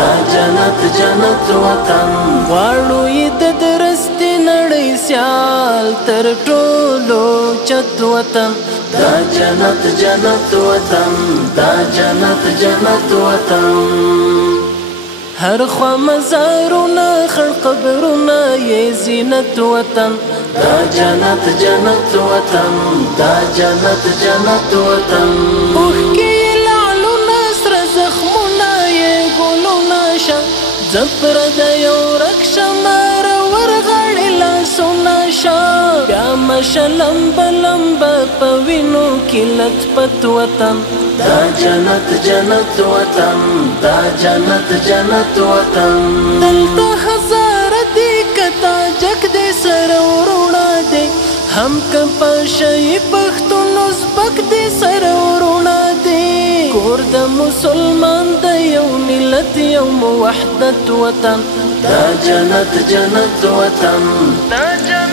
دا جنت جنت وطن غواړو یې د درستې نړۍ سیال تر ټولو چت وطن دا جنت جنت وطن دا جنت جنت وطن هر خوا مزارونه خړ قبرونه یې زینت وطن دا جنت جنت وطن دا جنت جنت وطن اوښکې یې لعلونه سره زخمونه یې ګلونه شه زه پردی ورک شمه ورغاړې لاسونه شه بیا مشه لمبه لمبه په وینو کې لطفت وطن دا جنت جنت وطن دا جنت جنت وطن دلته هزاره دی کتا جګ دی سره وروڼه دی هم که پاشی پښتون ازبک دی سره وروڼه دی کور د مسلمان د یو ملت یو موحدت وطن دا جنت جنت وطن دا جنت